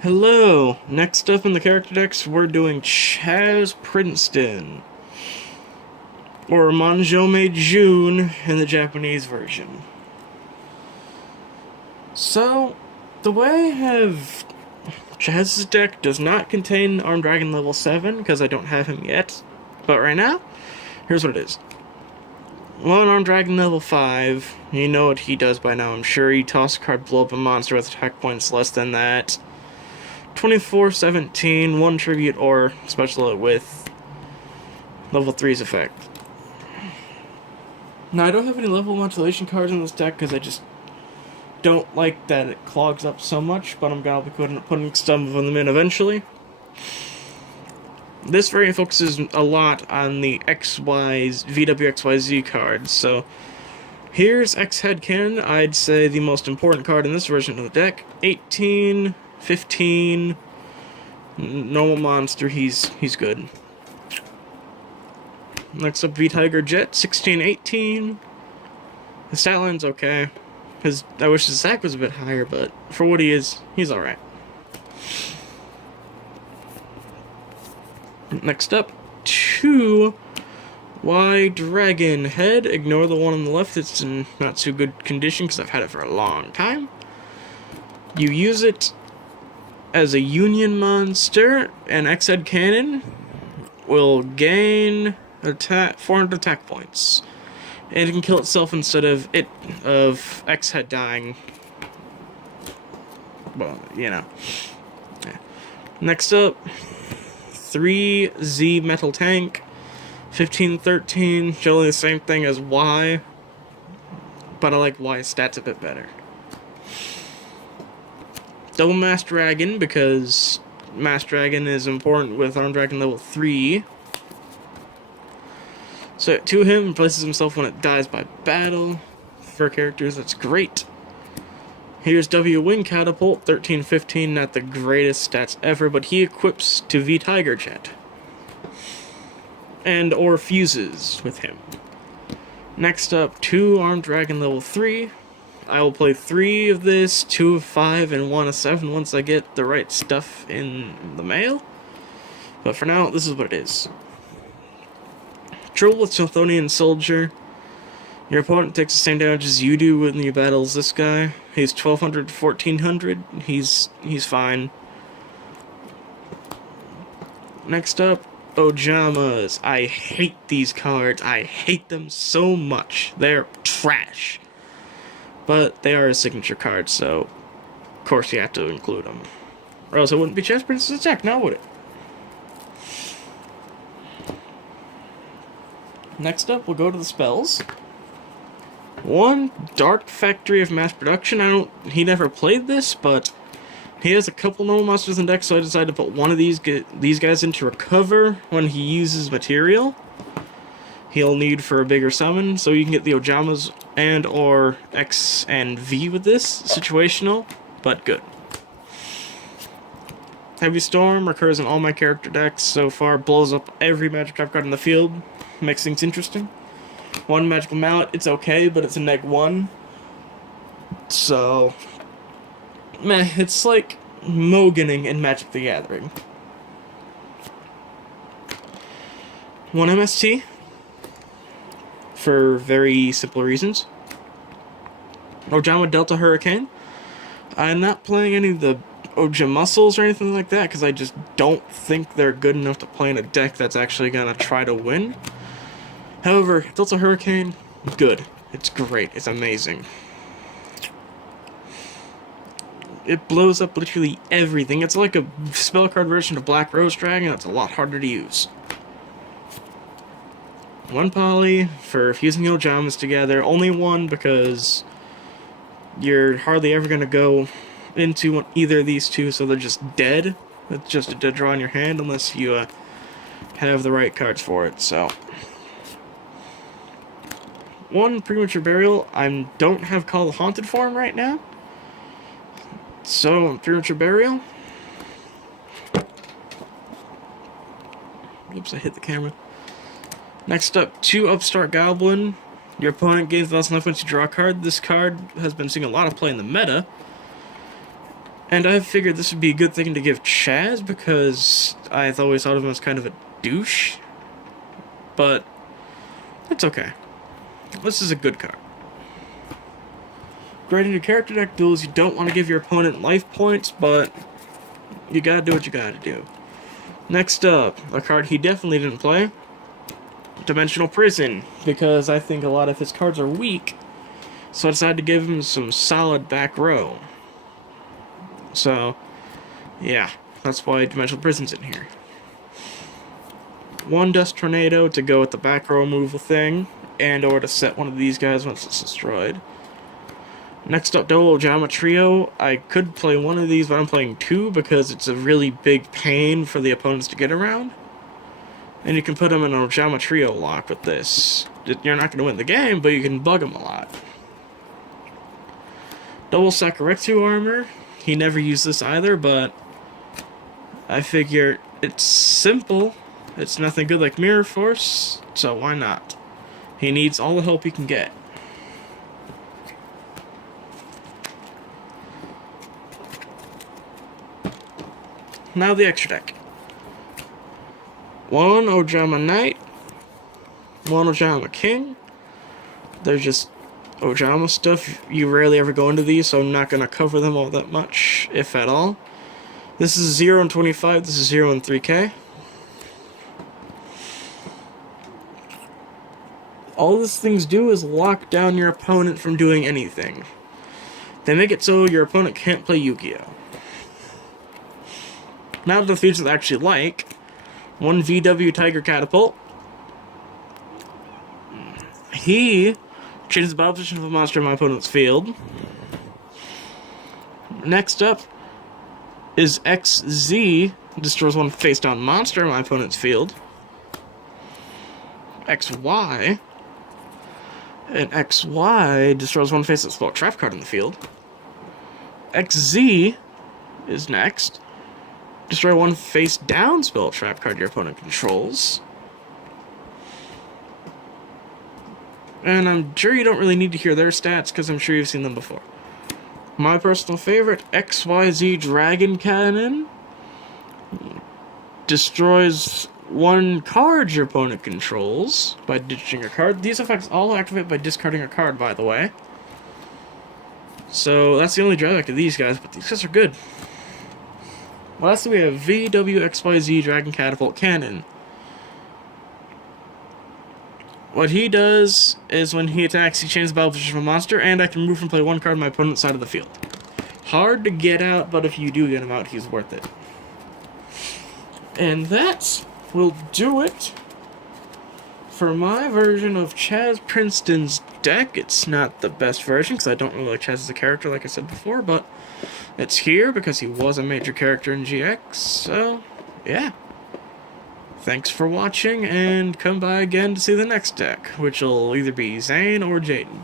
Hello! Next up in the character decks, we're doing Chazz Princeton. Or Manjome Jun in the Japanese version. So, the way I have Chazz's deck does not contain Armed Dragon level 7, because I don't have him yet. But right now, here's what it is. One Armed Dragon level 5, you know what he does by now, I'm sure. He toss a card, blow up a monster with attack points less than that. 24-17, 1 tribute or special it with level 3's effect. Now, I don't have any level modulation cards in this deck because I just don't like that it clogs up so much, but I'm going to be putting some of them in eventually. This variant focuses a lot on the VWXYZ cards, so here's X Head Cannon, I'd say the most important card in this version of the deck. 18, 15, normal monster, he's good. Next up, V-Tiger Jet, 16, 18. The stat line's okay. I wish his attack was a bit higher, but for what he is, he's alright. Next up, 2 Y Dragon Head. Ignore the one on the left, it's in not too good condition because I've had it for a long time. You use it as a Union monster, and X-Head Cannon will gain 400 attack points. And it can kill itself instead of X-Head dying. Well, you know. Yeah. Next up, 3 Z Metal Tank. 15-13, generally the same thing as Y, but I like Y's stats a bit better. Double Mass Dragon, because Mass Dragon is important with Armed Dragon level 3. So to him, replaces himself when it dies by battle. For characters, that's great. Here's W Wing Catapult, 13-15, not the greatest stats ever, but he equips to V-Tiger Jet. And or fuses with him. Next up, 2 Armed Dragon level 3. I will play 3 of this, 2 of 5, and 1 of 7 once I get the right stuff in the mail. But for now, this is what it is. Trouble with Chthonian Soldier. Your opponent takes the same damage as you do when you battles this guy. He's 1200 to 1400. He's fine. Next up, Ojamas. I hate these cards. I hate them so much. They're trash. But they are a signature card, so of course you have to include them. Or else it wouldn't be Chazz Princeton's deck, now would it? Next up, we'll go to the spells. 1 Dark Factory of Mass Production. He never played this, but he has a couple normal monsters in deck, so I decided to put one of these guys in to recover when he uses material. He'll need for a bigger summon, so you can get the Ojamas and or X and V with this. Situational, but good. Heavy Storm recurs in all my character decks so far, blows up every magic trap card in the field, makes things interesting. 1 Magical Mallet, it's okay, but it's a -1. So, meh, it's like Moganing in Magic the Gathering. 1 MST. For very simple reasons. Ojama Delta Hurricane. I'm not playing any of the Oja Muscles or anything like that because I just don't think they're good enough to play in a deck that's actually going to try to win. However, Delta Hurricane, good. It's great. It's amazing. It blows up literally everything. It's like a spell card version of Black Rose Dragon that's a lot harder to use. 1 poly for fusing the Ojamas together. Only 1 because you're hardly ever going to go into either of these 2, so they're just dead. It's just a dead draw in your hand unless you have the right cards for it, so. 1 Premature Burial. I don't have Call the Haunted for him right now. So, Premature Burial. Oops, I hit the camera. Next up, 2 Upstart Goblin. Your opponent gains less enough once you draw a card. This card has been seeing a lot of play in the meta. And I figured this would be a good thing to give Chazz, because I've always thought of him as kind of a douche. But it's okay. This is a good card. Great into character deck duels. You don't want to give your opponent life points, but you gotta do what you gotta do. Next up, a card he definitely didn't play. Dimensional Prison, because I think a lot of his cards are weak, so I decided to give him some solid back row. So, yeah, that's why Dimensional Prison's in here. One Dust Tornado to go with the back row removal thing, and or to set one of these guys once it's destroyed. Next up, Double Ojama Trio. I could play one of these, but I'm playing two because it's a really big pain for the opponents to get around. And you can put them in an Ojama Trio lock with this. You're not going to win the game, but you can bug them a lot. Double Sakuretsu Armor. He never used this either, but I figure it's simple. It's nothing good like Mirror Force, so why not? He needs all the help he can get. Now the extra deck. One Ojama Knight, one Ojama King. They're just Ojama stuff. You rarely ever go into these, so I'm not going to cover them all that much, if at all. This is 0 and 25, this is 0 and 3k. All these things do is lock down your opponent from doing anything. They make it so your opponent can't play Yu-Gi-Oh! Now to the features I actually like. One VW Tiger Catapult. He changes the battle position of a monster in my opponent's field. Next up is XZ. Destroys one face-down monster in my opponent's field. XY. And XY destroys one face-up spell trap card in the field. XZ is next. Destroy one face-down spell trap card your opponent controls. And I'm sure you don't really need to hear their stats, because I'm sure you've seen them before. My personal favorite, XYZ Dragon Cannon. Destroys one card your opponent controls by ditching a card. These effects all activate by discarding a card, by the way. So that's the only drawback to these guys, but these guys are good. Lastly, we have VWXYZ Dragon Catapult Cannon. What he does is when he attacks, he changes the battle position of a monster, and I can move and play one card on my opponent's side of the field. Hard to get out, but if you do get him out, he's worth it. And that will do it for my version of Chazz Princeton's deck. It's not the best version, because I don't really like Chazz as a character, like I said before, but it's here because he was a major character in GX, so yeah. Thanks for watching, and come by again to see the next deck, which will either be Zane or Jaden.